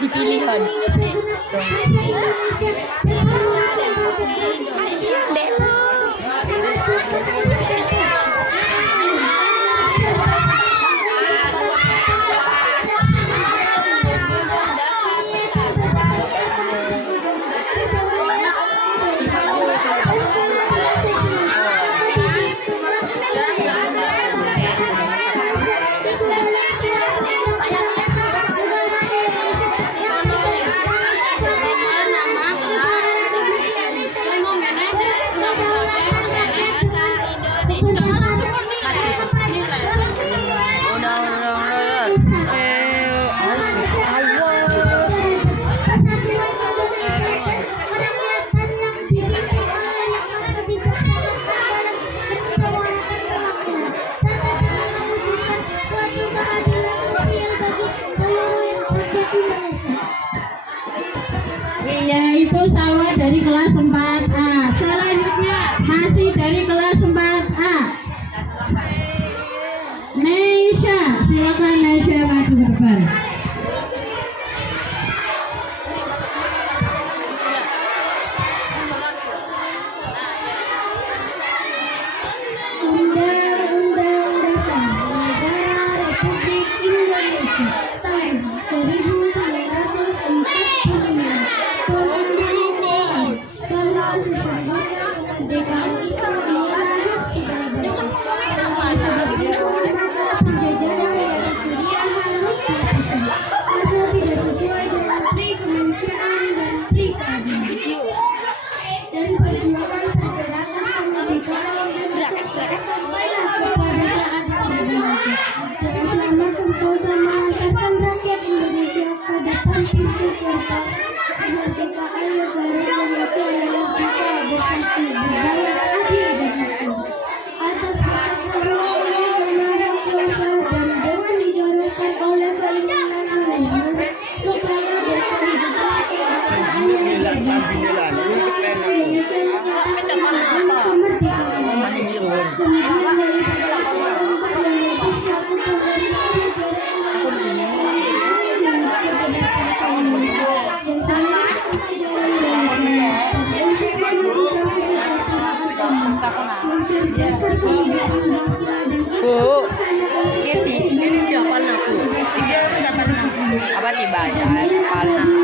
undi pilihan. Kasihan deh. Yaitu sawah dari kelas 4A. Selanjutnya masih dari kelas 4A. Neisha, silakan Neisha maju berdepan. Undang-Undang Dasar Negara Republik Indonesia tahun 1945 mengingatkan bahwa sesungguhnya kemerdekaan itu adalah hak segala bangsa. Oleh sebab itu, maka penjajahan yang sedia harus dihapuskan karena tidak sesuai dengan tri kemanusiaan dan tri keadilan. Dan perjuangan pergerakan kemerdekaan Indonesia sampailah kepada saat yang nanti. Dan selamat sentosa mengantarkan rakyat Indonesia ke depan pintu gerbang kemerdekaan negara Indonesia yang merdeka, bersatu, berdaya, adil dan makmur. Atas kesatuan yang maha kuasa dan dengan didorongkan oleh keinginan leluhur supaya berkehidupan kebangsaan yang berbangsa. Indonesia mencatatkan kemerdekaan. Kemudian dari perjuangan menjadi suatu pemerintahan negara yang sebenarnya Indonesia dan sangat mencerdaskan kehidupan bangsa dan Ini dapat aku. Ini dapat aku. Apa dibaca?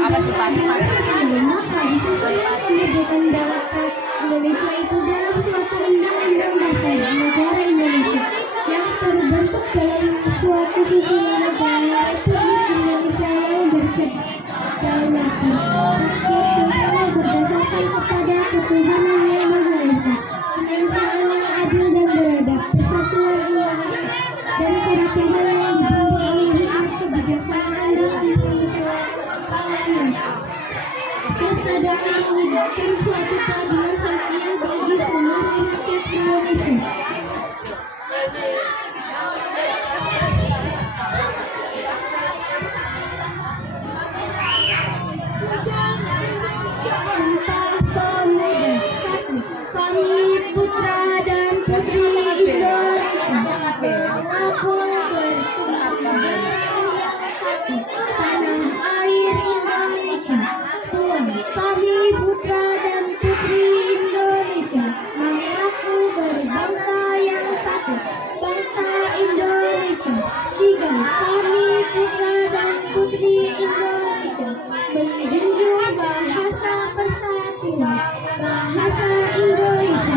Apa dipakai? maka disusunlah kemerdekaan bangsa Indonesia itu dalam suatu undang-undang dasar negara Indonesia yang terbentuk dalam suatu susunan negara Republik Indonesia yang berkedaulatan rakyat berdasarkan kepada ketuhanan yang maha esa, kemanusiaan yang adil dan beradab, persatuan Indonesia dan kerapatan yang dibimbing oleh hikmat kebijaksanaan dan kemanusiaan serta dapat mewujudkan suatu keadilan sosial bagi seluruh rakyat Indonesia. Sumpah Pemuda. 1. Kami putra dan putri Indonesia mengaku berkebangsaan yang satu, tanah air Indonesia. 2. Kami putra dan putri Indonesia mengaku berbangsa yang satu, bangsa Indonesia. 3. Kami putra dan putri Indonesia menjunjung bahasa persatuan, bahasa Indonesia.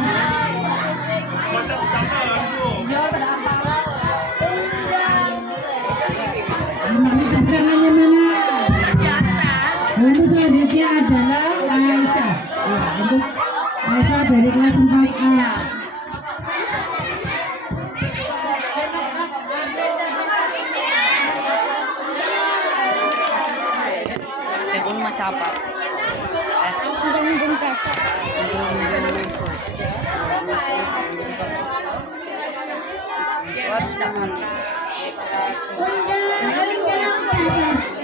Keterangannya mana? Untuk selanjutnya adalah Aisyah. Ya, untuk Aisyah dari kelas 4A. Telepon macam apa? Undang-Undang Dasar. Undang-Undang Dasar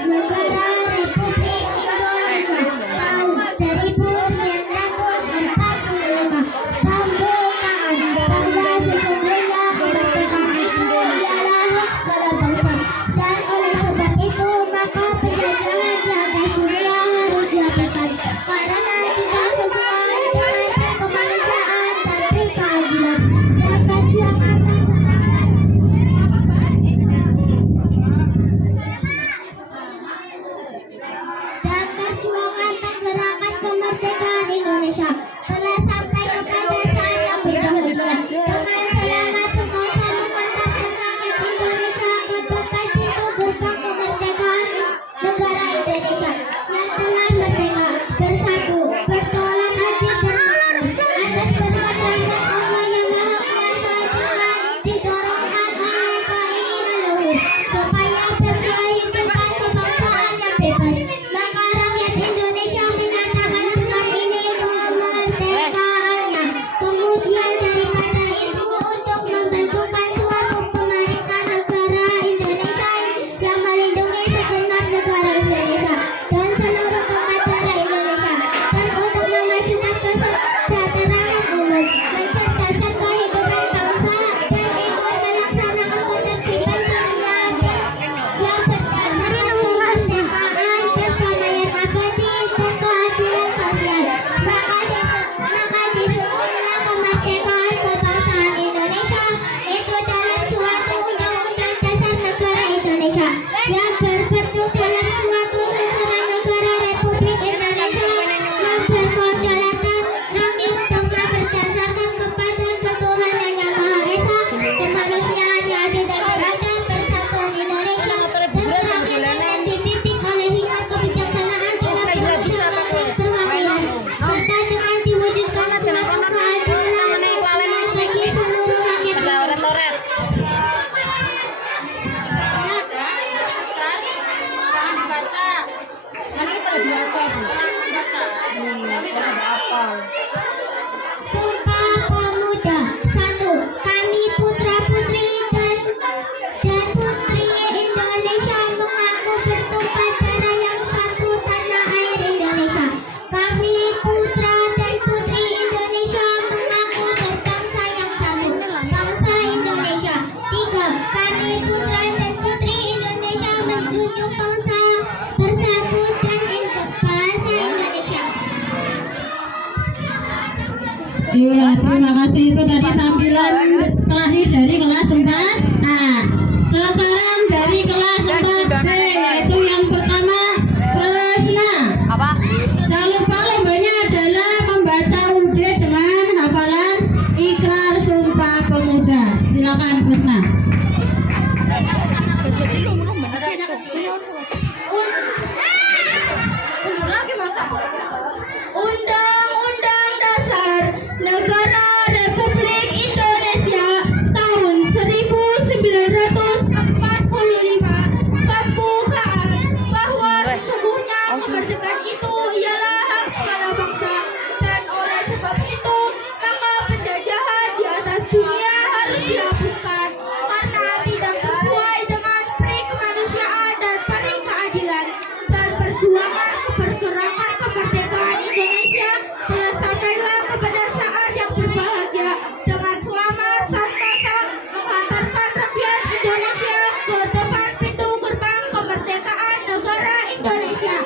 Negara Republik Indonesia tahun 1945. Pembukaan bahwa sesungguhnya kemerdekaan itu adalah hak segala bangsa dan oleh sebab itu maka penjajahan Indonesia yang telah merdeka, bersatu, bertolak adil dan makmur. Atas berkat rahmat Allah yang Maha Kuasa dengan didorongkan oleh keinginan luhur supaya berkehidupan kebangsaan yang bebas. Maka rakyat Indonesia menyatakan dengan ini kemerdekaannya. Kemudian daripada itu untuk membentukkan suatu pemerintah negara Indonesia yang melindungi segenap negara Indonesia dan seluruh tempat daerah Indonesia, dan untuk memajukan kesejahteraan umum, mencerdaskan kehidupan bangsa, dan ikut melaksanakan ketertiban dunia yang berdasarkan kemerdekaan dan kedamaian abadi dan keadilan sosial. Maka disebutlah kemerdekaan kebangsaan Indonesia itu dalam suatu undang-undang dasar negara Indonesia yang berbentuk dalam suatu susunan negara Republik Indonesia yang berkedaulatan rakyat dengan berdasarkan kepada ketuhanan yang Maha Esa, kemanusiaan yang adil dan beradab, persatuan Indonesia, dan kerakyatan yang dipimpin oleh hikmat kebijaksanaan dalam perusahaan dan perwakilan, serta dengan diwujudkan suatu keadilan sosial bagi seluruh rakyat Indonesia. Sumpah Pemuda. 1. Kami putra-putri dan putri Indonesia mengaku bertumpah darah yang satu tanah air Indonesia. Kami putra dan putri Indonesia mengaku berbangsa yang satu, bangsa Indonesia. 3. Kami putra dan putri Indonesia menjunjung bangsa bersatu dan bahasa Indonesia. Iya, terima kasih. Itu tadi tampilan terakhir dari kelas 4A. Sekarang dari kelas 4B, yaitu yang pertama Presna. Apa? Jangan lupa lombanya adalah membaca UD dengan hafalan Ikrar Sumpah Pemuda. Silakan Presna. Undang-Undang Dasar Negara Republik Indonesia tahun 1945 membukaan bahwa sesungguhnya kemerdekaan itu ialah hak segala bangsa, dan oleh sebab itu maka penjajahan di atas dunia harus dihapuskan karena tidak sesuai dengan peri kemanusiaan dan peri keadilan, dan perjuangan pergerakan kemerdekaan Indonesia telah sampailah kepada saat yang berbahagia dengan selamat santasa menghantarkan rakyat Indonesia ke depan pintu gerbang kemerdekaan negara Indonesia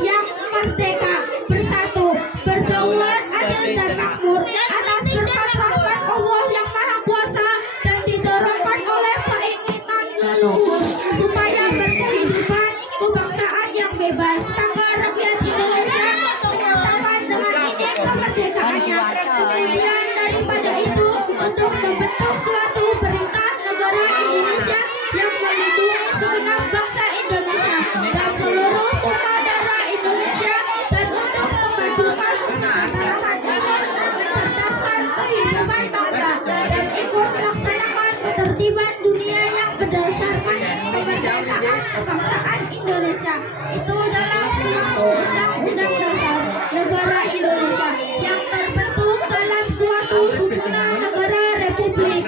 yang merdeka, bersatu, berdaulat, adil dan makmur atas berkat rahmat Allah yang Maha Kuasa dan didorongkan oleh keinginan leluhur supaya berkehidupan kebangsaan yang bebas. Maka rakyat Indonesia menyatakan dengan ini kemerdekaannya. Kemudian daripada itu untuk membentuk suatu perintah negara Indonesia yang melindungi segenap bangsa Indonesia dan seluruh kota daerah Indonesia, dan untuk memajukan kesejahteraan umum, mencerdaskan kehidupan bangsa, dan ikut melaksanakan ketertiban dunia yang berdasarkan kemerdekaan kebangsaan Indonesia. Itu dalam suatu undang-undang dasar negara Indonesia yang terbentuk dalam suatu susunan negara Republik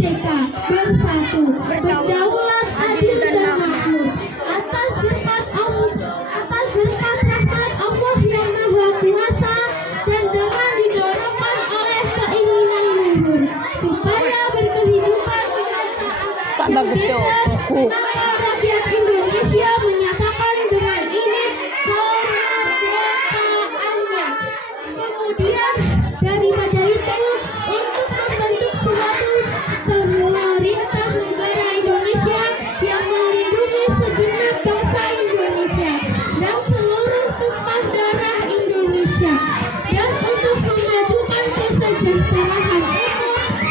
merdeka, bersatu, berdaulat, adil dan makmur. Atas berkat rahmat Allah yang Maha Kuasa dan dengan didorongkan oleh keinginan luhur supaya berkehidupan kebangsaan yang bebas, maka rakyat Indonesia menyatakan dengan ini kemerdekaannya. Kemudian daripada itu, untuk membentuk suatu pemerintah negara Indonesia yang melindungi segenap bangsa Indonesia dan seluruh tumpah darah Indonesia, dan untuk memajukan kesejahteraan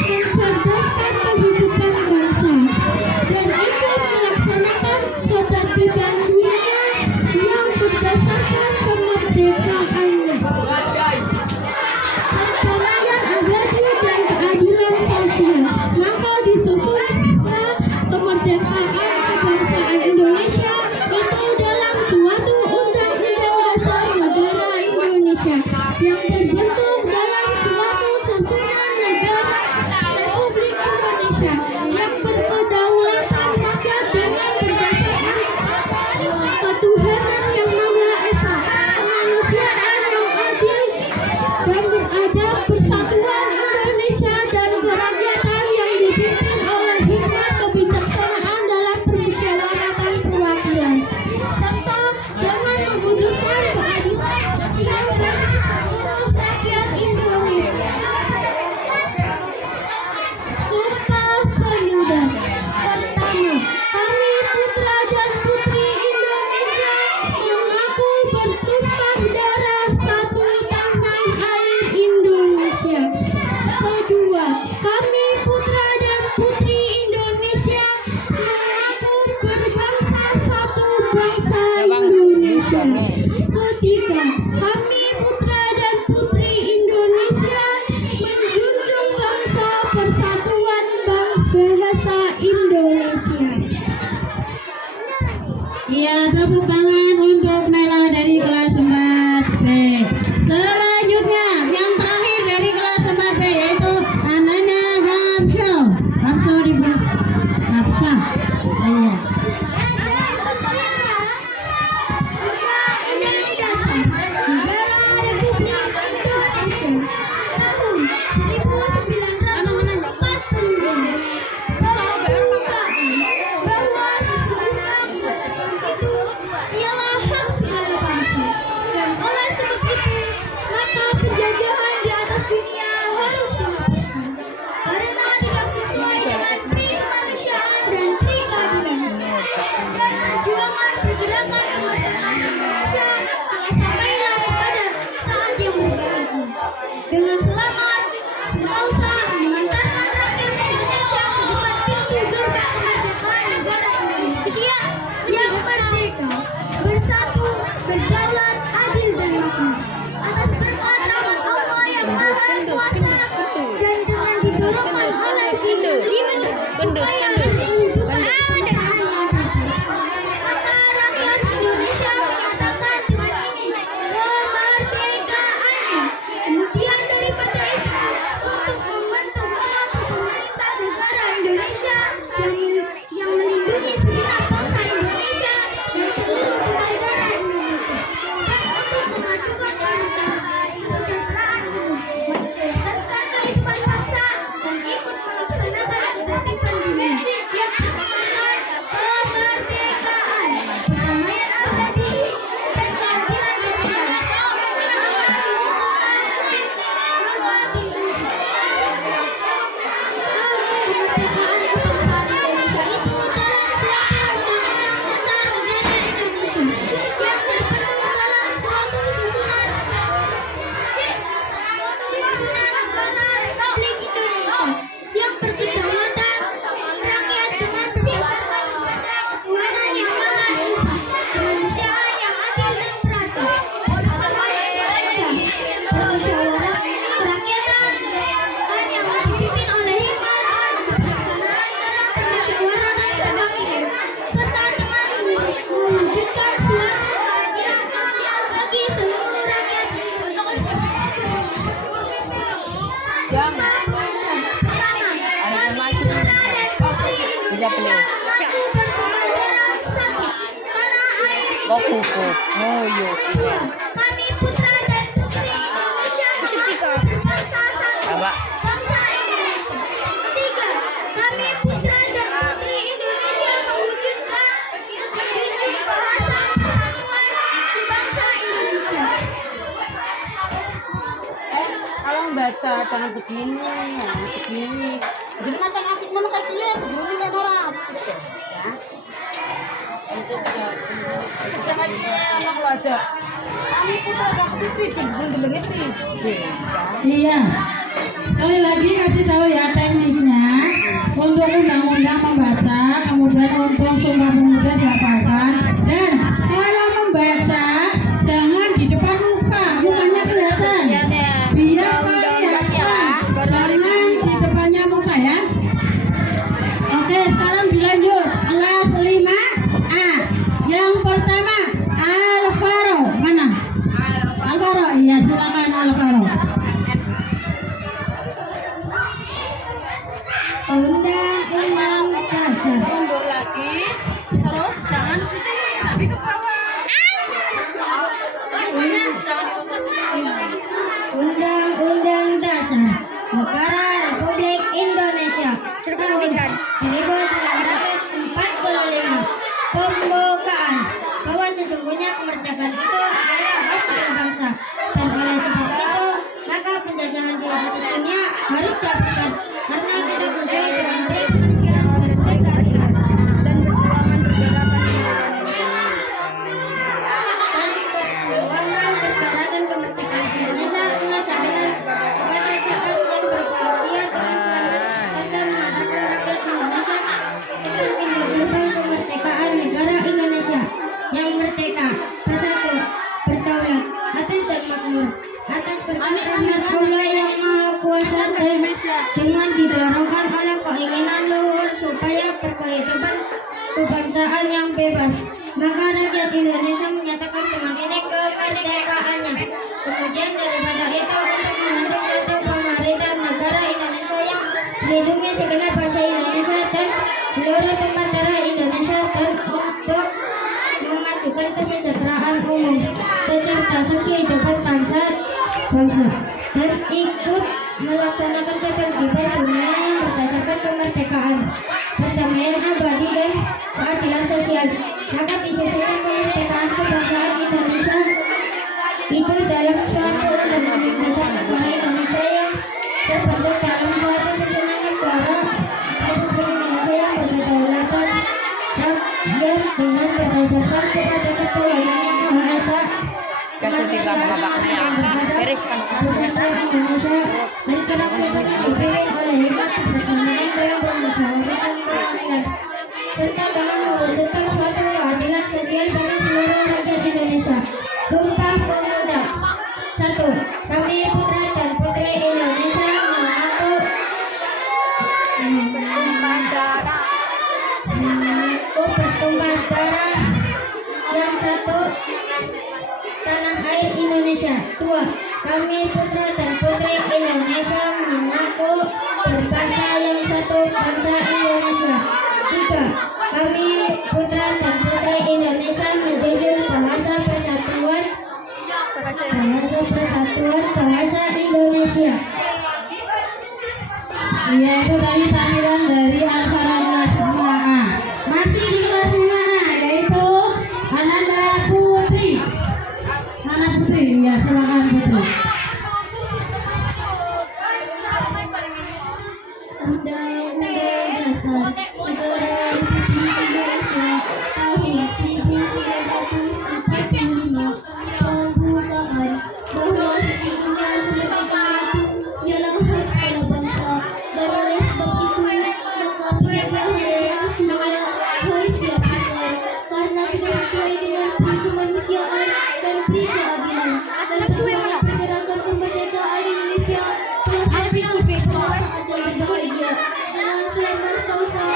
mencerdaskan kehidupan bangsa, dan ikut melaksanakan ketertiban dunia yang berdasarkan kemerdekaannya. Perdamaian abadi dan keadilan sosial, maka disusunlah kemerdekaan kebangsaan Indonesia itu dalam suatu undang-undang dasar negara Indonesia yang terbentuk dalam suatu susunan negara Republik Indonesia yang berkedaulatan rakyat dengan berdasarkan ketuhanan yang Maha Esa, kemanusiaan yang adil dan beradab, persatuan Indonesia dan kerakyatan yang dipimpin oleh hikmat kebijaksanaan dalam permusyawaratan perwakilan, serta dengan mewujudkan keadilan sosial bagi seluruh rakyat Indonesia. Sumpah Pemuda. Pertama, kami putra dan putri Indonesia mengaku bertumpah darah satu tanah air Indonesia. Kedua, kami putra dan putri Indonesia mengaku berbangsa satu bangsa Indonesia. Ketiga, kami putra dan putri Indonesia menjunjung bangsa persatuan bahasa Indonesia. Ya, tepuk tangan untuk Naila dari kelas 4B. Selanjutnya yang terakhir dari kelas 4B yaitu Ananda Hamsyah. Hamsyah di bus. Hamsyah. Iya. Negara Republik Indonesia tahun 1945 berkemukaan bahwa sesungguhnya kemerdekaan itu ialah hak segala bangsa, dan oleh sebab itu maka penjajahan di atas dunia harus dihapuskan karena tidak sesuai dengan pri kemanusiaan dan pri keadilan. Dan perjuangan pergerakan kemerdekaan Indonesia telah sampailah kepada saat yang berbahagia. Dengan selamat, Sentosa mengantarkan rakyat Indonesia ke depan pintu gerbang kemerdekaan negara Indonesia yang merdeka, bersatu, berdaulat, adil dan makmur. Atas berkat rahmat Allah yang Maha Kuasa dan dengan didorongkan oleh keinginan supaya berkehidupan kebangsaan yang bebas, maka rakyat Indonesia menyatakan dengan ini kemerdekaannya. Kemudian daripada itu, untuk membentuk suatu pemerintah negara Indonesia yang melindungi segenap bangsa Indonesia dan seluruh tumpah darah Indonesia, dan untuk memajukan kesejahteraan umum, mencerdaskan kehidupan bangsa, dan ikut melaksanakan ketertiban dunia yang berdasarkan bisa play. Kok kuku, ngoyo. Kami putra dan putri Indonesia bersama Apa? bangsa Indonesia. Ketiga, kami putra dan putri Indonesia mewujudkan junjung bahasa persatuan bangsa Indonesia. Kalau membaca jangan begini, ya, begini. Jadi macam aku mau kecilnya begini kan orang. Ya. Itu jangan anak aja. Kami putra dan putri belum Iya. Sekali lagi kasih tahu ya tekniknya. Untuk undang-undang membaca, kemudian untuk sumpah pemuda dihafalkan. Dan kalau membaca jangan di depan muka, mukanya kelihatan. Biar kelihatan, jangan di depannya muka ya. Oke, sekarang dilanjut kelas 5A. Yang pertama Alvaro, mana? Alvaro, iya silakan Alvaro. Undang-undang dasar. Mundur lagi, terus jangan tapi ke bawah. Undang-undang dasar Negara Republik Indonesia tahun 1945. Pembukaan bahwa sesungguhnya kemerdekaan itu adalah hak setiap bangsa, dan oleh sebab itu maka penjajahan di atas dunia harus dihapuskan karena tidak sesuai dengan pemikiran dan keadilan dan perjuangan pergerakan kemerdekaan Indonesia telah sampai kepada saat yang berbahagia dengan selamat dasar mengatakan rakyat Indonesia itu gerbang kemerdekaan negara Indonesia yang merdeka, bersatu, berdaulat, adil dan makmur atas berkat rahmat Allah yang Maha Kuasa dan dengan didorongkan oleh keinginan luhur supaya berkehidupan kebangsaan yang bebas, maka rakyat Indonesia menyatakan dengan ini kemerdekaannya. Kemudian daripada itu untuk membentuk suatu pemerintah negara Indonesia yang melindungi segenap bangsa Indonesia dan seluruh tempat darah Indonesia, dan untuk memajukan kesejahteraan umum, kecerdasan kehidupan bangsa dan ikut melaksanakan ketertiban dunia yang berdasarkan kemerdekaan, perdamaian abadi dan keadilan sosial. Maka disusunkan kemerdekaan kebangsaan Indonesia itu dalam suatu undang-undang dasar negara Indonesia yang terbentuk dalam suatu susunan negara Republik Indonesia yang berkedaulatan rakyat dengan berdasarkan kepada ketuhanan yang Maha Esa. Kasih tiga babaknya ya. Beres kan? Indonesia dan kerakyatan yang dipimpin oleh hikmat kebersamaan dalam permusyawaratan keadilan serta dalam mewujudkan suatu keadilan sosial bagi seluruh rakyat Indonesia. Sumpah Pemuda. 1. Kami putra dan putri Indonesia mengaku bertumpah darah yang satu tanah air Indonesia. 2. Kami putra dan putri Indonesia mengaku berbangsa yang satu, bangsa Indonesia. 3. Kami putra dan putri Indonesia menjunjung bahasa persatuan bahasa Indonesia. Iya, itu tadi tampilan dari Alvaro kelas 5A. Masih di kelas 5A, yaitu Ananda Putri. Mana Putri? Ya, silakan Putri. Undang-undang Dasar Negara Republik Indonesia tahun 1945. Pembukaan bahwa sesungguhnya kemerdekaan itu ialah hak segala bangsa, dan oleh sebab itu maka penjajahan di atas dunia harus dihapuskan karena tidak sesuai dengan pri kemanusiaan dan pri keadilan, dan pergerakan kemerdekaan Indonesia telah sampai pada saat yang berbahagia dengan selamat sentosa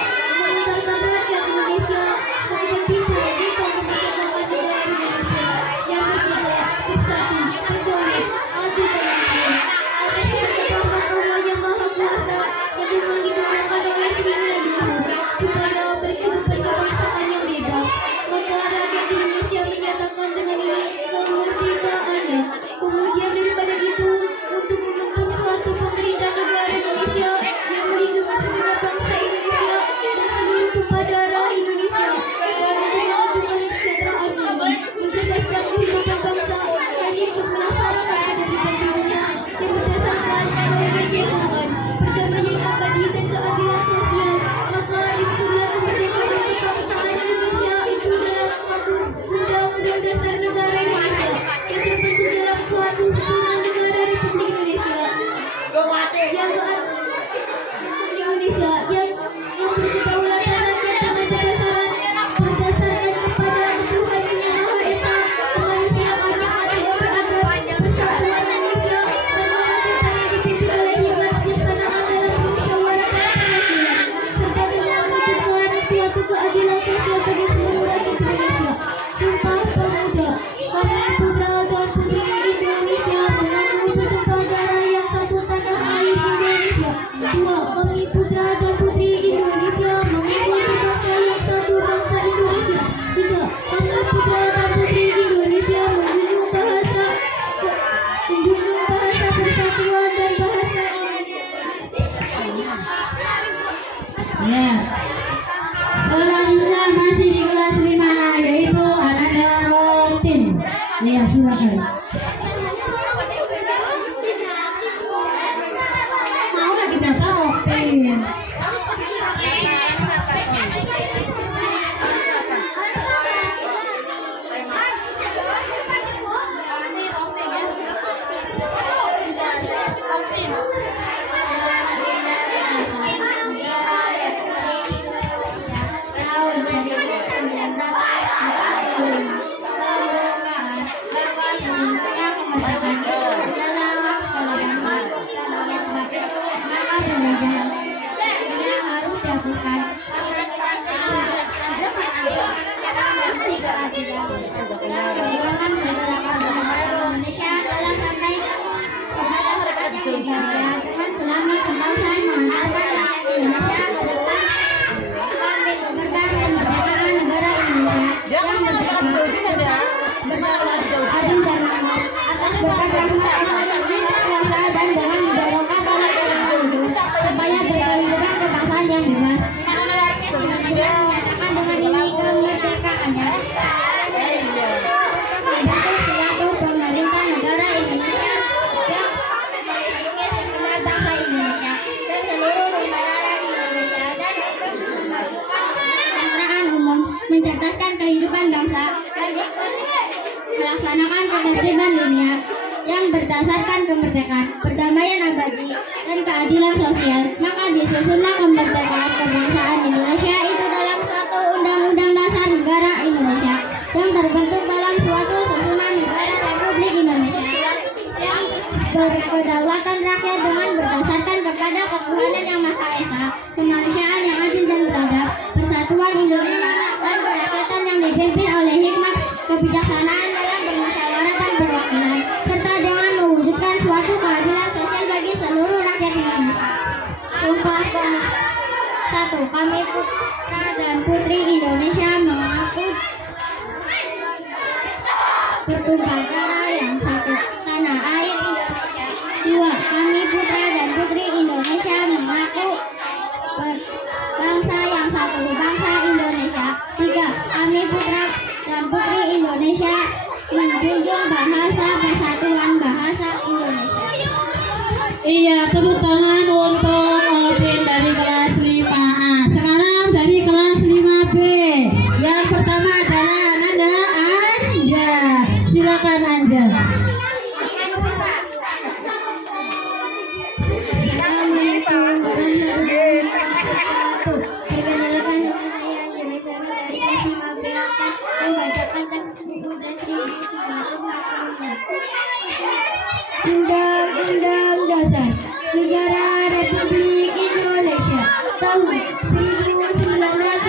kami putra dan putri Indonesia mengikuti bahasa yang satu bangsa Indonesia. 3. Kami putra dan putri Indonesia menjunjung bahasa persatuan dan bahasa Indonesia. Ya. Selanjutnya masih di kelas 5 yaitu Ananda Rotin. Ya, silakan. Mau lagi data Rotin. Selama kebangsaan mengantarkan Indonesia ke depan kami bergerak kemerdekaan negara Indonesia yang merdeka, berdaulat, adil dan makmur atas berkat rahmat Allah yang maha kuasa dan dengan didorongkan oleh Tuhan supaya berkehidupan kebangsaan yang bebas. Maka rakyat Indonesia menyatakan dengan ini kemerdekaannya. Membentuk suatu pemerintah negara Indonesia yang benar bangsa Indonesia dan seluruh lembaga Indonesia dan untuk memajukan kesejahteraan umum, mencerdaskan kehidupan bangsa dan ikut melaksanakan ketertiban dunia yang berdasarkan kemerdekaan, perdamaian abadi, dan keadilan sosial. Maka disusunlah kemerdekaan kebangsaan Indonesia itu dalam suatu undang-undang dasar negara Indonesia yang terbentuk dalam suatu susunan negara Republik Indonesia yang berkedaulatan rakyat dengan berdasarkan kepada ketuhanan yang Maha Esa, kemanusiaan yang adil dan beradab, persatuan Indonesia dan kerakyatan yang dipimpin oleh hikmat kebijaksanaan dalam bermusyawarah dan perwakilan, serta dengan mewujudkan suatu keadilan sosial bagi seluruh rakyat Indonesia. Sumpah Pemuda. 1. Kami putra dan putri Indonesia mengaku bertumpah darah yang satu, tanah air Indonesia. 2. Kami putra dan putri Indonesia mengaku berbangsa yang satu, bangsa Indonesia. 3. Kami putra dan putri Indonesia menjunjung bahasa persatuan bahasa Indonesia. Iya, tepuk tangan untuk Alvin dari kelas 5A. Sekarang dari kelas 5B. Yang pertama adalah Ananda Anja. Silakan Anja. Assalamualaikum warahmatullahi wabarakatuh. Perkenalkan saya Jennifer dari kelas 5B akan membacakan teks buku Dasri Undang-Undang Dasar Negara Republik Indonesia tahun 1945.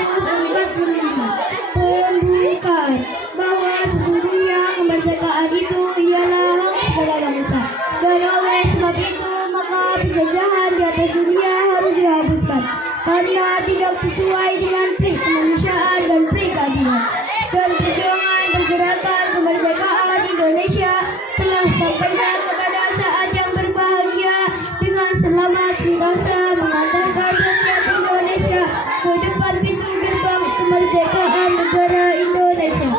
Pembukaan bahwa sesungguhnya kemerdekaan itu ialah hak segala bangsa, dan oleh sebab itu maka penjajahan di atas dunia harus dihapuskan karena tidak sesuai dengan pri kemanusiaan dan pri keadilan. Dan perjuangan pergerakan kemerdekaan Indonesia telah sampaikan kepada saat yang berbahagia dengan selamat sentosa mengantarkan rakyat Indonesia ke depan pintu gerbang kemerdekaan negara Indonesia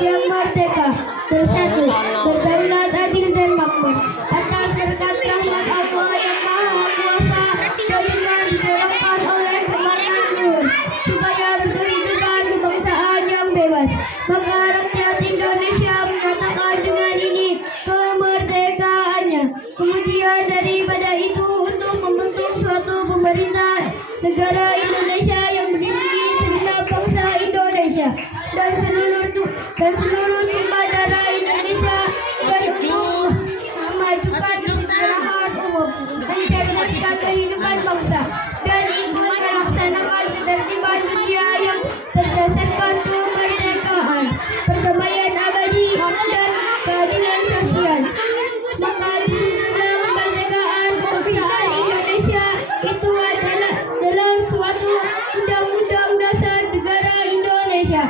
yang merdeka, bersatu, berdaulat, adil dan makmur atas berkat rahmat Allah yang maha kuasa dan dengan didorongkan oleh kemarmur supaya berkehidupan kebangsaan yang bebas. Maka rakyat Indonesia menyatakan dengan ini kemerdekaannya. Kemudian daripada itu untuk membentuk suatu pemerintah negara Indonesia yang melindungi segenap bangsa Indonesia dan seluruh tumpah darah Indonesia dan untuk memajukan kesejahteraan umum, mencerdaskan kehidupan bangsa dan ikut melaksanakan ketertiban dunia yang berdasarkan kemerdekaan, perdamaian abadi dan keadilan sosial. Maka kemerdekaan bangsa Indonesia itu adalah Undang-Undang Dasar Negara Indonesia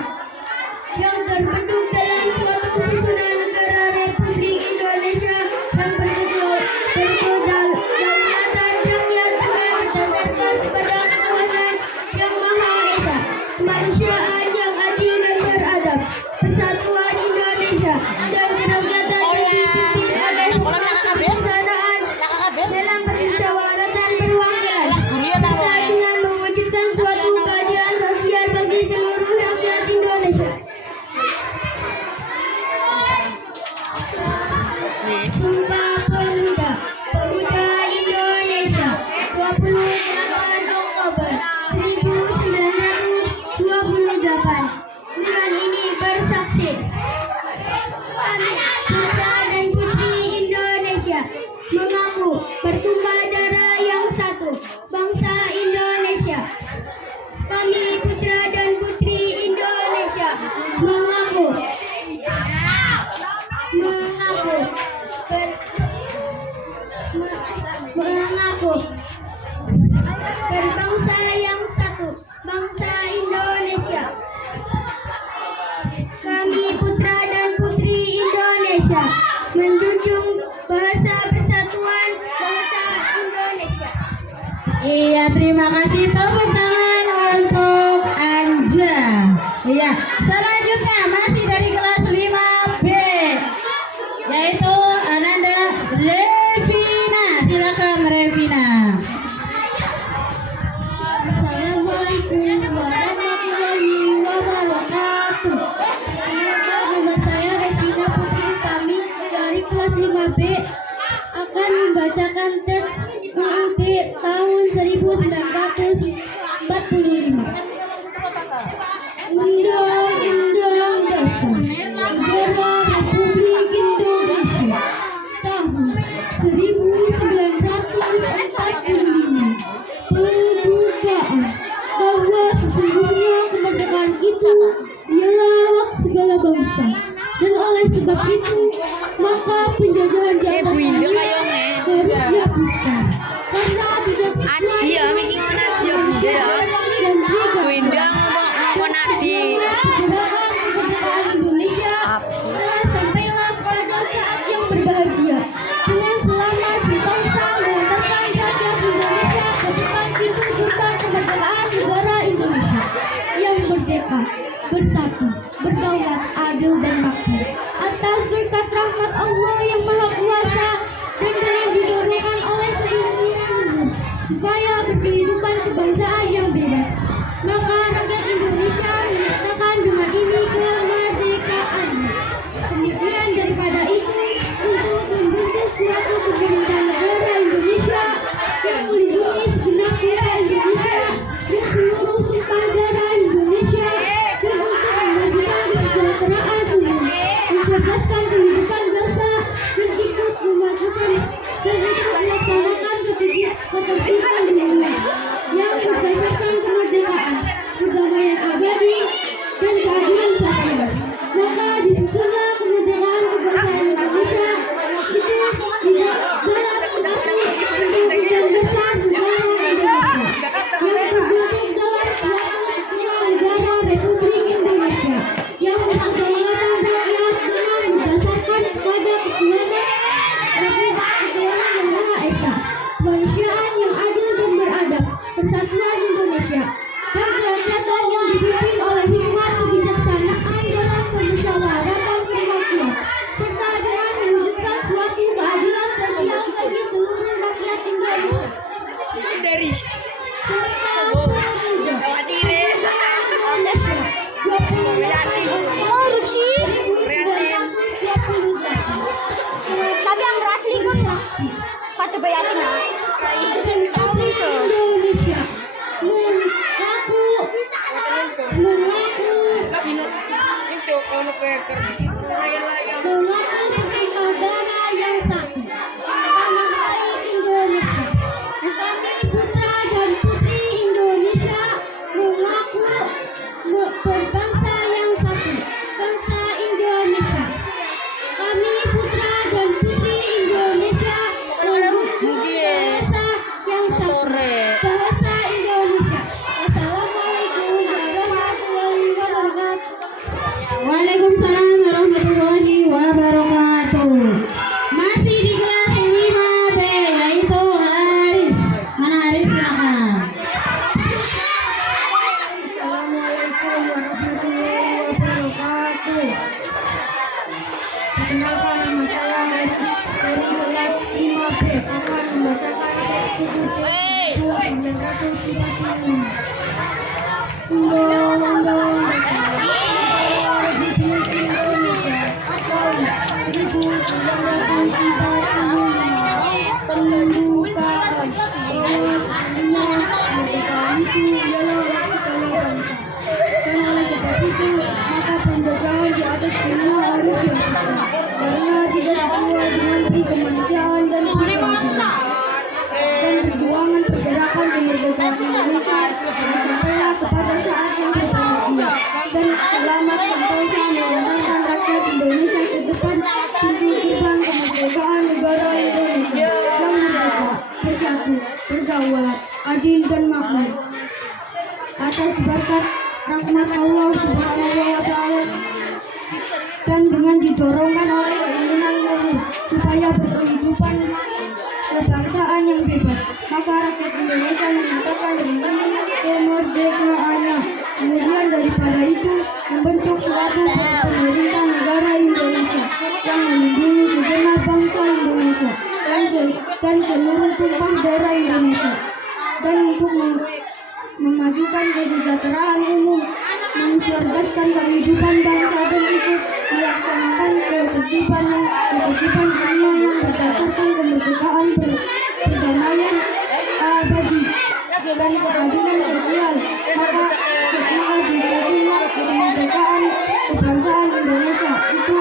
yang terbentuk dalam suatu susunan negara Republik Indonesia dan berkedaulatan rakyat berdasarkan kepada ketuhanan yang Maha Esa, kemanusiaan yang adil dan beradab, persatuan Indonesia dan kerakyatan yang dipimpin oleh hikmat kebijaksanaan dalam permusyawaratan perwakilan serta dengan mewujudkan suatu keadilan sosial bagi seluruh rakyat Indonesia. Sumpah Pemuda Indonesia 28 Oktober 1928. Dengan ini bersaksi, kami putra dan putri Indonesia mengaku bertumpah darah yang satu, bangsa Indonesia. Kami putra dan putri Indonesia mengaku berbangsa yang satu, bangsa Indonesia. Kami putra dan putri Indonesia menjunjung bahasa persatuan bangsa Indonesia. Iya, terima kasih. Tepuk tangan untuk Anja. Iya, selanjutnya masih dari kelas 5B, yaitu Ananda Revina. Silakan Revina. Assalamualaikum warahmatullahi wabarakatuh. Nama saya Revina Putri Utami dari kelas 5B akan membacakan teks UUD tahun 1945. Undang-Undang Dasar Negara Republik Indonesia tahun 1945 pembukaan bahwa sesungguhnya kemerdekaan itu ialah hak segala bangsa, dan oleh sebab itu maka penjajahan di atas kami harus dihapuskan karena tidak sesuai Adi ya, mikir ngono Adi ya bunda ya. Bunda ngomong Adi. Kemerdekaan Indonesia telah sampailah pada saat yang berbahagia dengan selama sebangsa mengantarkan rakyat Indonesia ke depan pintu gerbang kemerdekaan negara Indonesia yang merdeka, bersatu, berdaulat, adil dan makmur atas berkat rahmat Allah yang Maha Kuasa dan dengan didorongkan oleh keinginan supaya berkehidupan kebangsaan yang bebas. Maka rakyat Indonesia menyatakan dengan ini kemerdekaannya. Kemudian daripada itu, untuk membentuk suatu pemerintahan negara Indonesia yang melindungi segenap bangsa Indonesia dan seluruh tumpah darah Indonesia, dan untuk memajukan kesejahteraan umum, mencerdaskan kehidupan bangsa, dan ikut memajukan dan ikut melaksanakan ketertiban dunia yang berdasarkan kemerdekaan, perdamaian abadi, dan keadilan sosial. Maka disusunlah kemerdekaan kebangsaan Indonesia itu tidak dalam batas Undang-Undang Dasar Negara Indonesia yang terbentuk dalam suatu kesatuan negara Republik Indonesia yang berkedaulatan rakyat dengan berdasarkan kepada ketuhanan yang Maha Esa, kemanusiaan yang adil dan beradab, persatuan Indonesia dan kerakyatan yang dipimpin oleh hikmat kebijaksanaan dalam permusyawaratan perwakilan serta dengan mewujudkan suatu keadilan sosial bagi seluruh rakyat Indonesia. Dari Sumpah Pemuda Indonesia 28 Oktober 1928. Tapi yang asli kan Saksi pada bayatin Indonesia Undang-Undang Republik Indonesia tahun 1945 pembukaan bahwasanya kemerdekaan itu ialah hak segala bangsa. Dan oleh sebab itu, maka penjajahan di atas dunia harus dihapuskan karena tidak sesuai dengan kemanusiaan dan keadilan. Dan perjuangan pergerakan kemerdekaan Indonesia sampailah kepada saat yang berbahagia. Dan selamat sentosa mengantarkan rakyat Indonesia ke depan pintu gerbang kemerdekaan negara Indonesia yang merdeka, bersatu, berdaulat, adil dan makmur. Atas berkat rahmat Allah Subhanahu wa Ta'ala dan dengan didorongkan oleh keinginan murni supaya berkehidupan kebangsaan yang bebas, maka rakyat Indonesia menyatakan dengan kemerdekaannya. Kemudian daripada itu membentuk suatu pemerintah negara Indonesia yang melindungi segenap bangsa Indonesia dan seluruh tumpah darah Indonesia, dan untuk memajukan kesejahteraan umum, mencerdaskan kehidupan bangsa dan ikut melaksanakan ketertiban dunia yang berdasarkan kemerdekaan, perdamaian abadi dan keadilan sosial. Maka ketika dibuatlah kemerdekaan kebangsaan Indonesia itu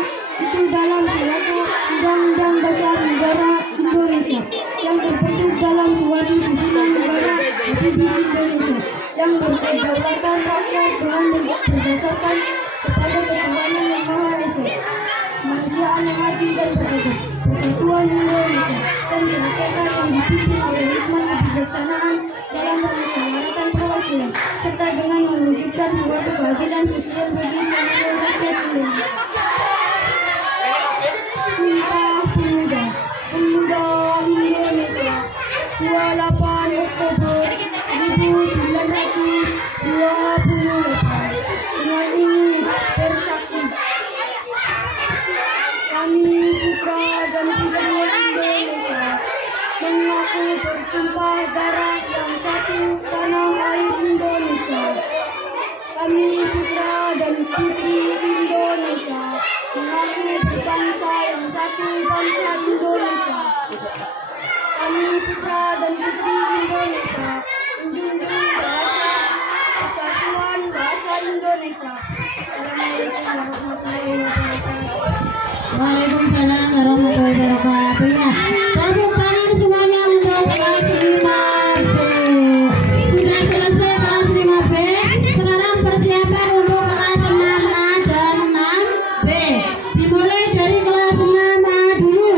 dalam suatu undang-undang dasar negara Indonesia yang terbentuk dalam suatu susunan negara Republik Indonesia yang berkedaulatan rakyat dengan berdasarkan kepada ketuhanan yang Maha Esa, kemanusiaan yang adil dan beradab, persatuan Indonesia, dan rakyat yang dipimpin oleh hikmat kebijaksanaan dalam permusyawaratan perwakilan, serta dengan mewujudkan suatu keadilan sosial bagi seluruh rakyat Indonesia. Sumpah Pemuda Indonesia 28 Oktober 1928. Dengan ini bersaksi, kami putra dan putri Indonesia mengaku bertumpah darah yang satu tanah air Indonesia. Kami putra dan putri Indonesia mengaku berbangsa yang satu bangsa Indonesia. Kami putra dan putri Indonesia menjunjung bahasa persatuan bahasa Indonesia. Assalamualaikum warahmatullahi wabarakatuh. Waalaikumsalam warahmatullahi wabarakatuh. Ya, tepuk tangan semuanya untuk kelas 5B. Sudah selesai kelas 5B. Sekarang persiapan untuk kelas 6A dan 6B. Dimulai dari kelas 6A dulu.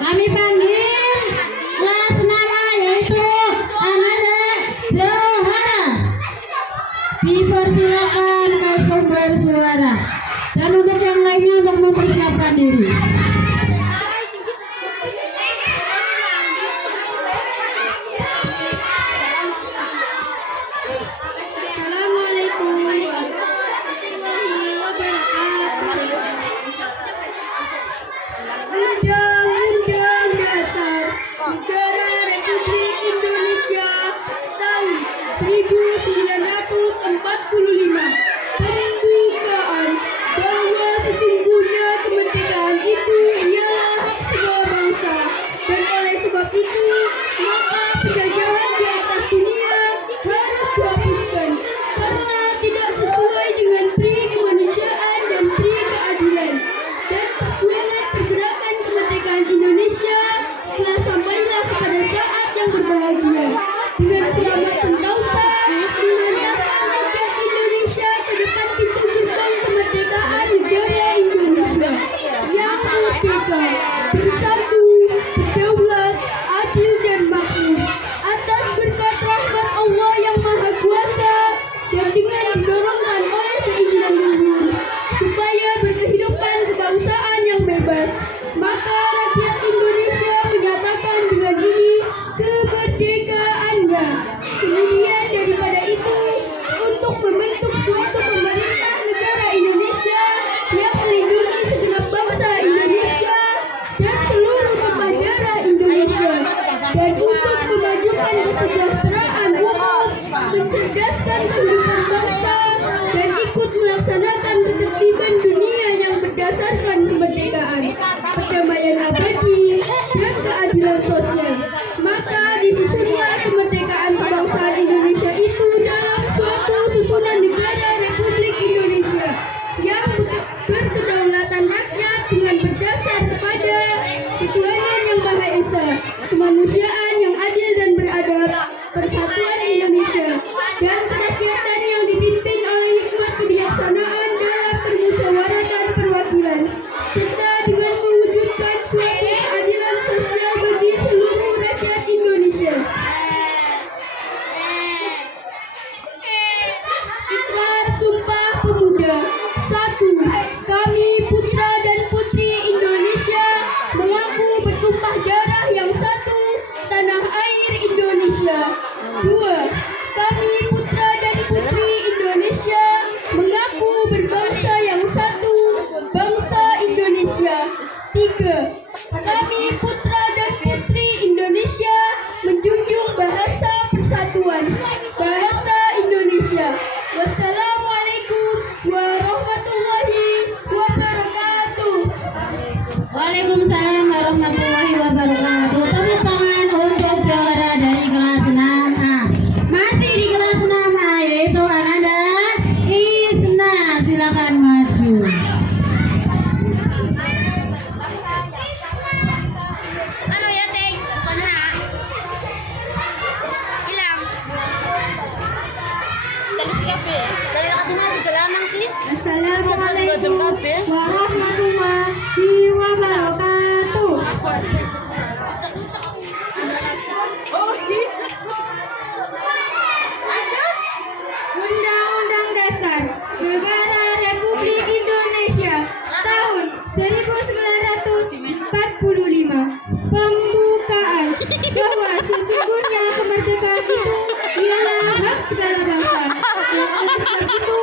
Kami panggil kelas 6A yaitu Ananda Johara. Dipersilakan ke sumber suara. Dan untuk yang lainnya untuk mempersiapkan diri. Assalamualaikum warahmatullahi wabarakatuh. Undang-Undang Dasar Negara Republik Indonesia tahun 1945 pembukaan bahwa sesungguhnya kemerdekaan itu ialah hak segala bangsa, dan oleh sebab itu maka penjajahan di atas dunia harus dihapuskan karena tidak sesuai dengan pri kemanusiaan dan pri keadilan. Dan perjuangan pergerakan kemerdekaan Indonesia telah sampailah kepada saat yang berbahagia. Dengan selamat sentosa mengantarkan rakyat Indonesia ketertiban dunia yang berdasarkan kemerdekaan, perdamaian abadi, dan keadilan sosial. Maka disusunlah kemerdekaan kebangsaan Indonesia itu dalam suatu susunan negara Republik Indonesia yang berkedaulatan rakyat dengan berdasar kepada ketuhanan yang Maha Esa, kemanusiaan yang adil dan beradab, persatuan Indonesia, dan kerakyatan yang dipimpin oleh hikmat kebijaksanaan dalam permusyawaratan perwakilan, serta dengan mewujudkan suatu keadilan sosial bagi seluruh rakyat Indonesia. Ikrar Sumpah Pemuda. 1. Kami putra dan putri Indonesia mengaku bertumpah darah yang satu, tanah air Indonesia. 2. Kami putra dan putri Indonesia mengaku berbangsa yang satu, bangsa Indonesia. 3. Kami putra dan putri Indonesia menjunjung bahasa persatuan, bahasa Indonesia. Wassalamualaikum warahmatullahi wabarakatuh. Waalaikumsalam warahmatullahi wabarakatuh. Tepuk tangan untuk juara dari kelas 6A. Masih di kelas 6A yaitu Ananda Isna. Silakan maju. Ano ya, Teng? Mana? Ilang? Tadi si kape. Saya kasih maju jalanan sih. Assalamualaikum warahmatullahi wabarakatuh. Undang-Undang Dasar Negara Republik Indonesia tahun 1945. Pembukaan bahwa sesungguhnya kemerdekaan itu ialah hak segala bangsa. Dan oleh sebab itu,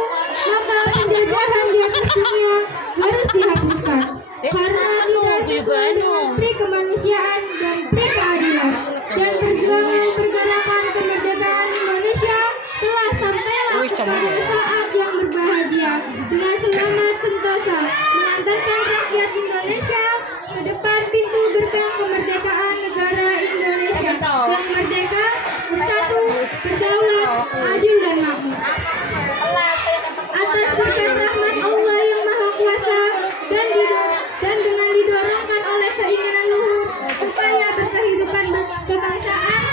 maka penjajahan di atas dunia harus dihapuskan. Karena kita sesuai dengan pri kemanusiaan dan pri keadilan. Dan perjuangan pergerakan kemerdekaan Indonesia telah sampailah kepada saat yang berbahagia dengan selamat sentosa mengantarkan rakyat Indonesia ke depan pintu gerbang kemerdekaan negara Indonesia yang merdeka, bersatu, berdaulat, adil dan makmur. Atas berkat rahmat Allah yang Maha Kuasa dan dengan didorongkan oleh keinginan luhur supaya berkehidupan kebangsaan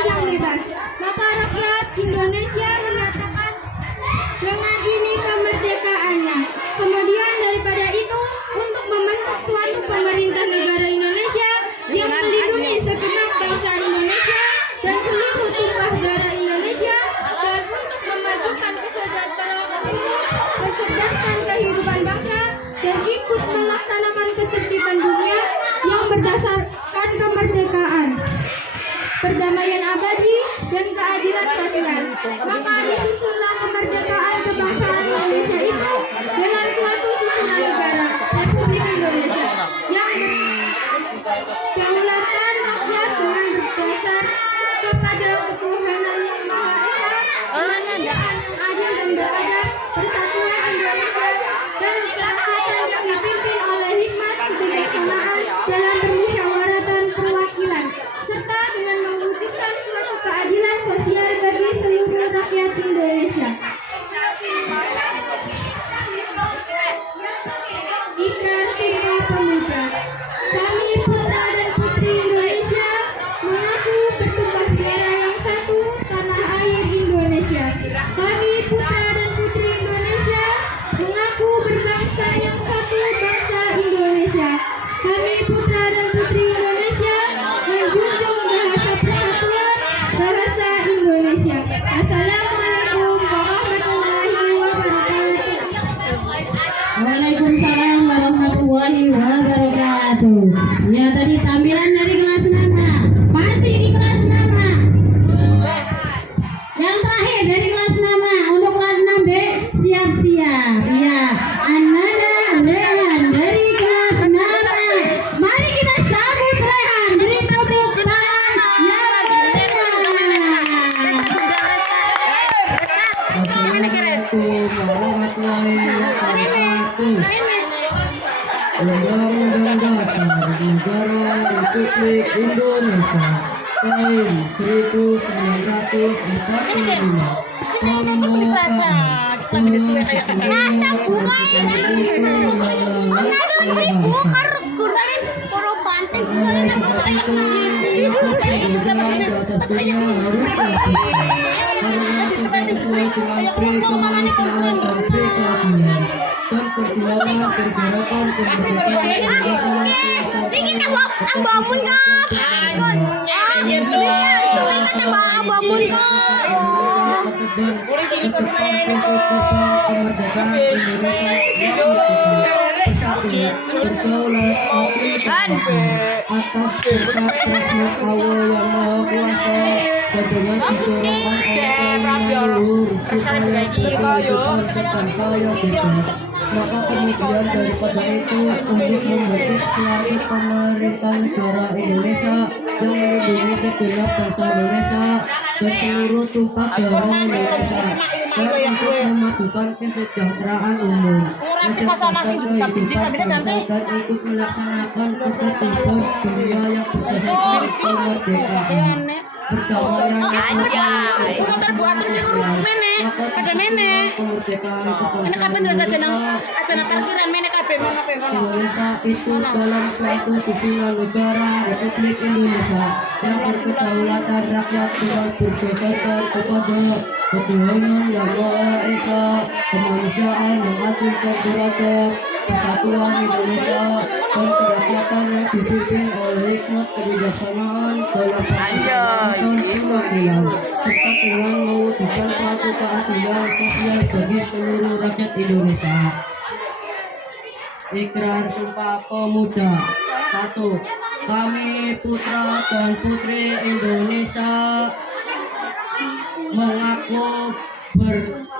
yang bebas, maka rakyat Indonesia menyatakan dengan ini kemerdekaannya. Kemudian daripada itu, untuk membentuk suatu pemerintah negara Indonesia yang melindungi segenap bangsa Indonesia dan seluruh tumpah darah Indonesia, dan untuk memajukan kesejahteraan umum, mencerdaskan kehidupan bangsa, dan ikut melaksanakan ketertiban dunia yang berdasarkan kemerdekaan, perdamaian abadi, dan keadilan sosial. Maka disusunlah kemerdekaan kebangsaan Indonesia itu dalam suatu susunan negara Republik Indonesia yang berdaulatkan rakyat dengan berdasar kepada ketuhanan yang Maha Esa, kemanusiaan yang adil dan beradab, persatuan Indonesia, dan kerakyatan yang dipimpin oleh hikmat kebijaksanaan dalam permusyawaratan perwakilan, serta dengan mewujudkan suatu keadilan sosial bagi seluruh rakyat Indonesia. Ikrar Sumpah Pemuda. Kami putra dan putri Indonesia mengaku bertumpah darah yang satu, tanah air Indonesia. Kami putra dan putri Indonesia mengaku berbangsa yang satu, bangsa Indonesia. Kami putra dan putri Indonesia menjunjung bahasa persatuan, bahasa Indonesia. Assalamualaikum warahmatullahi wabarakatuh. Waalaikumsalam warahmatullahi wabarakatuh. Ya, tadi tampilan dari kelas 6A. Masih di kelas 6A. Yang terakhir dari kelas 6A untuk kelas 6B siap-siap. Ya, Ananda Rehan dari kelas 6A. Mari kita sambut Rehan. Beri tepuk tangan yang meriah. Negara Republik Indonesia tahun 1945. Nasa bunga puro banteng Bikin bangun kak. Bangun maka kemudian daripada itu untuk membentuk suatu pemerintah negara Indonesia yang melindungi segenap bangsa Indonesia dan seluruh tumpah darah Indonesia dan untuk memajukan kesejahteraan umum, menciptakan kehidupan bangsa dan ikut melaksanakan ketertiban dunia yang berdasarkan kemerdekaan. Perjalanan itu dalam suatu susunan negara Republik Indonesia yang berkedaulatan rakyat dengan berdasarkan kepada ketuhanan yang Maha Esa, kemanusiaan yang adil dan beradab, persatuan Indonesia dan kerakyatan yang dipimpin oleh hikmat kebijaksanaan dalam dan keadilan, serta dengan mewujudkan suatu keadilan sosial bagi seluruh rakyat Indonesia. Ikrar Sumpah Pemuda. 1. Kami putra dan putri Indonesia mengaku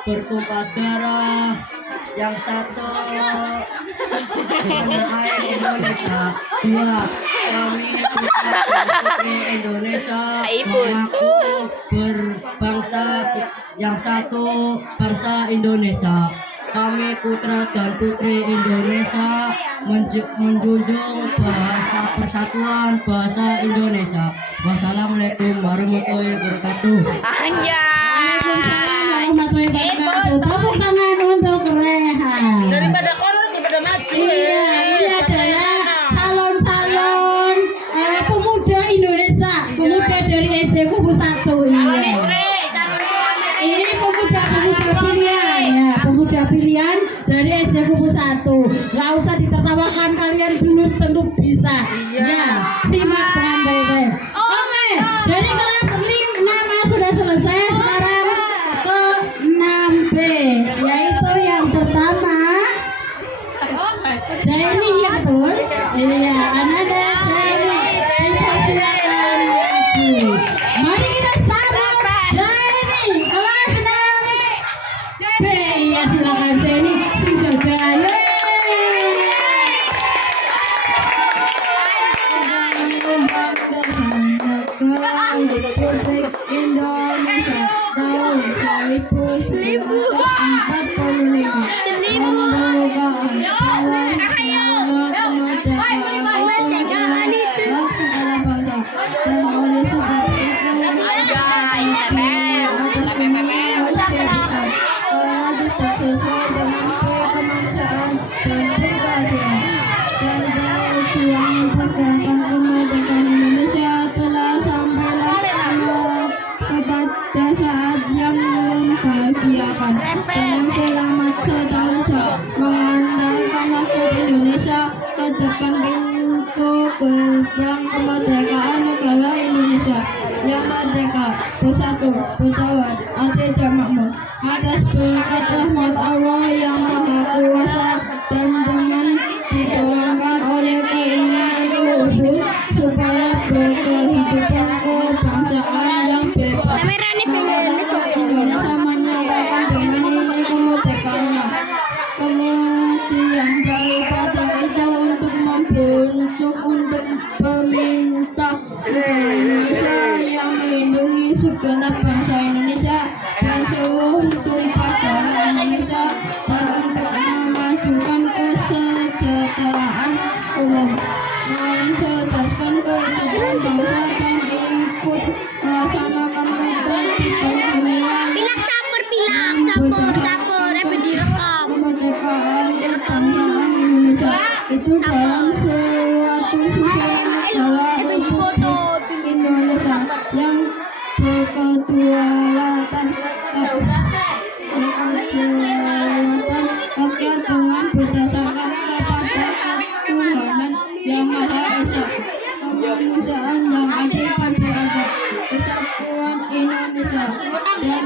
bertumpah darah yang satu dengan air Indonesia. 2. Kami putra dan putri Indonesia mengaku berbangsa yang satu, bangsa Indonesia. Kami putra dan putri Indonesia menjunjung bahasa persatuan bahasa Indonesia. Wassalamualaikum warahmatullahi wabarakatuh. Tepuk tangan untuk Rehan. Daripada kolor daripada maju. Iya, ini adalah calon-calon pemuda Indonesia, pemuda dari SD Kubu 1. Ini pemuda pilihan, ya, pemuda pilihan dari SD Kubu 1. Gak usah ditertawakan, kalian dulu tentu bisa. Ya, simak dengan baik-baik. Oke, dari kelas 5 sudah selesai. Sekarang ke 6B, yaitu yang pertama Jenny, ya betul? Iya, Ananda Jenny. Silakan maju. Mari kita sambut Jenny kelas 6B. Ya, silakan Jenny. Sujadane. Indonesia tahun 1945. Pembukaan awal kemerdekaan itu hak segala bangsa dan oleh sebab itu karena tidak sesuai dengan kemanusiaan dan keadilan dan berjuang memperjuangkan kemerdekaan Indonesia telah sampailah kepada saat yang membahagiakan dengan selamat setahun mengandalkan maksud Indonesia ke depan pintu gerbang kemerdekaan negara Indonesia yang merdeka, bersatu, bersahabat, adil dan makmur atas berkat rahmat Allah yang Maha Kuasa dan dengan dituangkan oleh keinginan luhur supaya berkehidupan kebangsaan yang bebas. Indonesia menyatakan dengan nilai kemerdekaannya. Kemudian daripada itu untuk membentuk untuk pemerintah negara Indonesia yang melindungi segenap bangsa Indonesia dan seluruh tumpah darah Indonesia dan untuk memajukan kesejahteraan berbangsa dan ikut melaksanakan ketertiban dunia Pilak campur, campur. Direkam. kemerdekaan kebangsaan Indonesia itu dalam suatu susunan negara Di foto. Indonesia yang berkedaulatan rakyat dengan berdasarkan kepada ketuhanan yang Maha Esa, kemanusiaan yang adil dan beradab, kesatuan Indonesia dan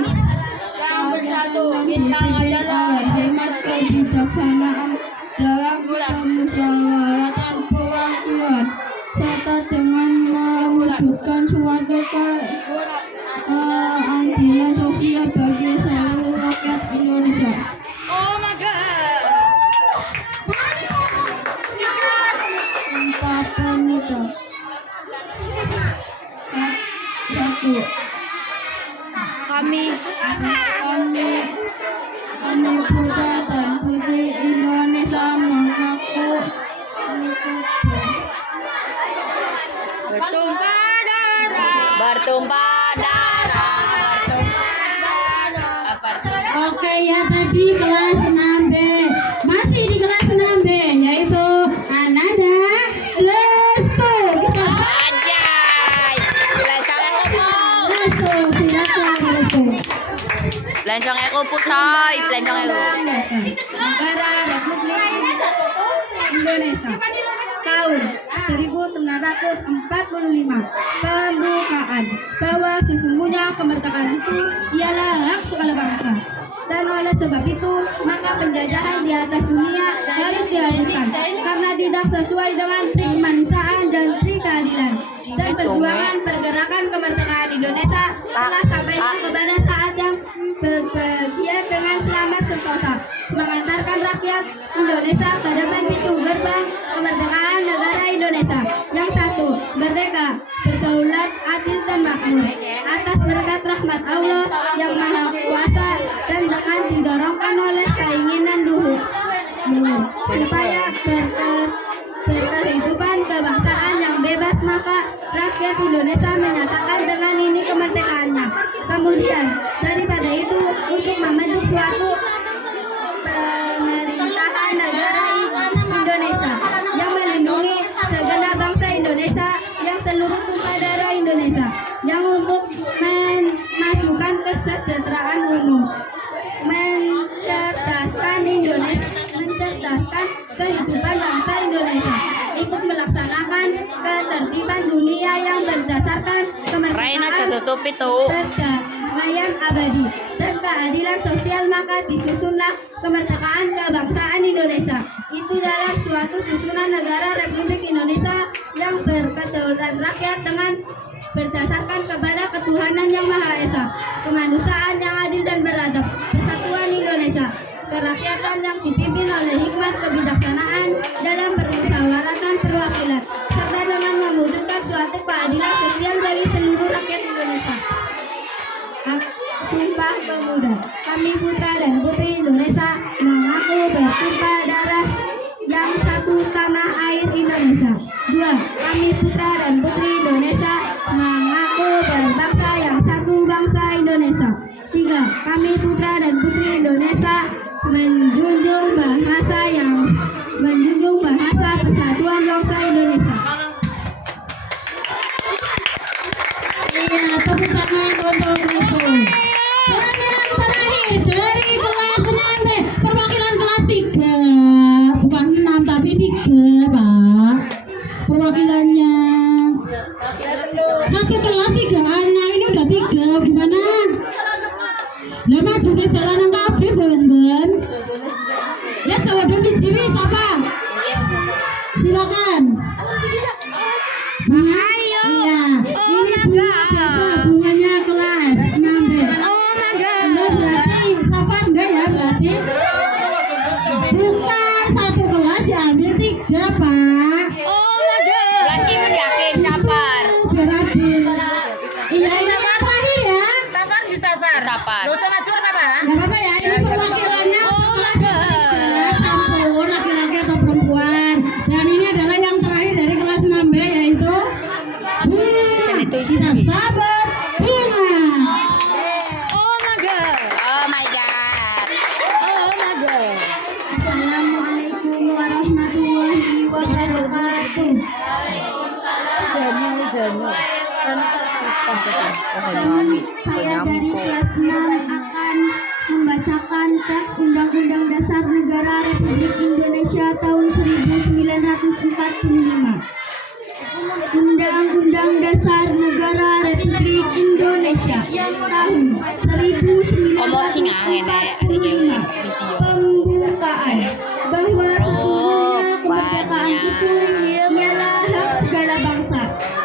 Bersatu, bintang hemat kebijaksanaan dalam kemusyawaratan perwakilan serta dengan mewujudkan suatu keadilan sosial bagi seluruh rakyat Indonesia. Oh my god. Tanpa penutup. Satu. Kami putra dan putri Indonesia mengaku bertumpah darah. Bertumpah darah. Apa artinya? Oke ya, tadi kelas 6B. Masih di kelas 6B, yaitu Ananda Restu. Kita Anjay. Lencongnya kupu. Restu, silakan Restu. Lencongnya kupu coy. Lencongnya kupu. Negara Republik Indonesia tahun 1945 pembukaan bahwa sesungguhnya kemerdekaan itu ialah hak segala bangsa dan oleh sebab itu maka penjajahan di atas dunia harus dihapuskan karena tidak sesuai dengan pri kemanusiaan dan pri keadilan dan perjuangan pergerakan kemerdekaan Indonesia telah sampai kepada saat yang berbahagia dengan selamat sentosa mengantarkan rakyat Indonesia ke depan pintu gerbang kemerdekaan negara Indonesia yang satu, merdeka, berdaulat, adil dan makmur atas berkat rahmat Allah yang maha kuasa dan dengan didorongkan oleh keinginan luhur supaya berkehidupan kebangsaan yang bebas maka rakyat Indonesia menyatakan dengan ini kemerdekaannya. Kemudian daripada itu untuk membentuk suatu pemerintahan negara Indonesia yang melindungi segenap bangsa Indonesia yang seluruh tumpah darah Indonesia yang untuk memajukan kesejahteraan umum, mencerdaskan kehidupan bangsa Indonesia, ikut melaksanakan ketertiban dunia yang berdasarkan Raina kemerdekaan, tutup itu. perdamaian abadi dan keadilan sosial maka disusunlah kemerdekaan kebangsaan Indonesia itu dalam suatu susunan negara Republik Indonesia yang berkedaulatan rakyat dengan berdasarkan kepada ketuhanan yang Maha Esa, kemanusiaan yang adil dan beradab, persatuan Indonesia, kerakyatan yang dipimpin oleh hikmat kebijaksanaan dalam permusyawaratan perwakilan, serta dengan mewujudkan suatu keadilan sosial bagi seluruh rakyat Indonesia. Sumpah Pemuda. Kami putra dan putri Indonesia mengaku bertumpah darah yang satu tanah air Indonesia. 2. Kami putra dan putri Indonesia mengaku berbangsa yang satu bangsa Indonesia. 3. Kami putra dan putri Indonesia menjunjung bahasa persatuan bangsa Indonesia. Iya, tepuk tangan untuk Restu. Dan yang terakhir dari kelas 6B, perwakilan kelas 3. Bukan 6 tapi 3, Pak. Perwakilannya. Satu kelas 3, anak ini udah 3, gimana? Lah maju ke jalan kabeh, Bang. Ya coba dulu di sini siapa? Saya dari kelas 6 akan membacakan teks Undang-Undang Dasar Negara Republik Indonesia tahun 1945. Undang-Undang Dasar Negara Republik Indonesia tahun 1945. Pembukaan bahwa sesungguhnya kemerdekaan itu ialah hak segala bangsa,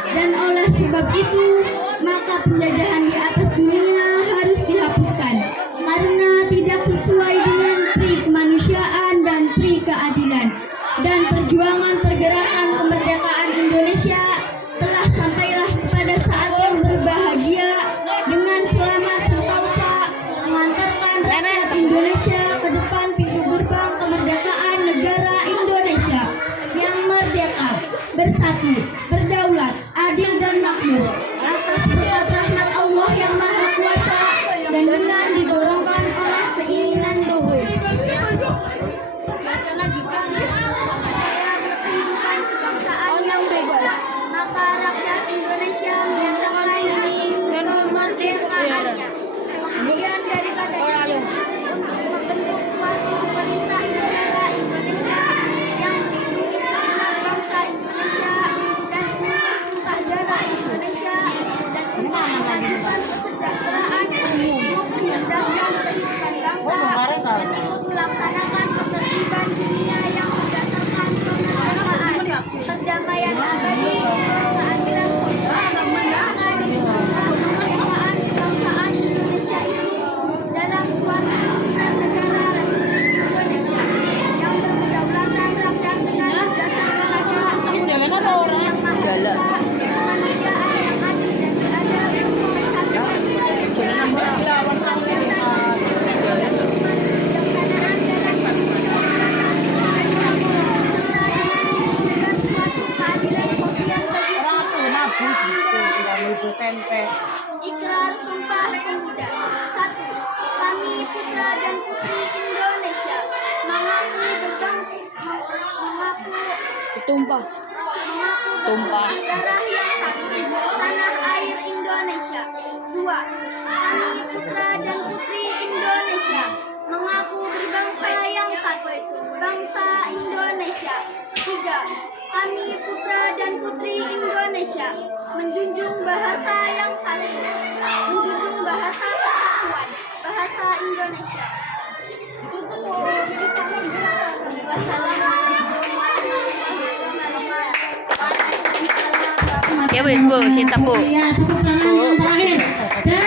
dan oleh sebab itu maka penjajahan di atas dunia harus dihapuskan karena tidak sesuai dengan pri kemanusiaan dan pri keadilan, dan perjuangan pergerakan kemerdekaan Indonesia telah sampailah kepada saat yang berbahagia dengan selamat sentosa mengantarkan rakyat Indonesia ke depan pintu gerbang kemerdekaan negara Indonesia yang merdeka, bersatu, berdaulat, adil dan makmur atas berkat rahmat Allah yang Maha Kuasa dan dengan didorongkan oleh keinginan luhur. Yang bebas, maka rakyat Indonesia menyatakan dan kemerdekaannya. Kemudian daripada itu, membentuk suatu pemerintah negara Indonesia yang melindungi segenap bangsa Indonesia dan seluruh tumpah darah Indonesia dan memajukan kesejahteraan umum, mencerdaskan kehidupan bangsa, untuk melaksanakan ketertiban dunia yang berdasarkan kemerdekaan, perdamaian abadi, keadilan sosial, maka diwujudkan kemerdekaan kebangsaan Indonesia itu dalam suatu sistem negara Republik Indonesia yang berkedaulatan rakyat dengan berdasarkan Jalan apa orang? Jalan. kemanusiaan yang adil dan beradab, Jalan apa? Ikrar Sumpah Pemuda. 1. Kami putra dan putri Indonesia mengaku Tumpah. Tumpah. darah yang satu, tanah air Indonesia. 2. Kami putra dan putri Indonesia mengaku berbangsa yang satu, bangsa Indonesia. 3. Kami putra dan putri Indonesia menjunjung bahasa yang satu, menjunjung bahasa persatuan, bahasa Indonesia. Ya wes bu, cinta bu. Ya, tepuk tangan yang terakhir. Dan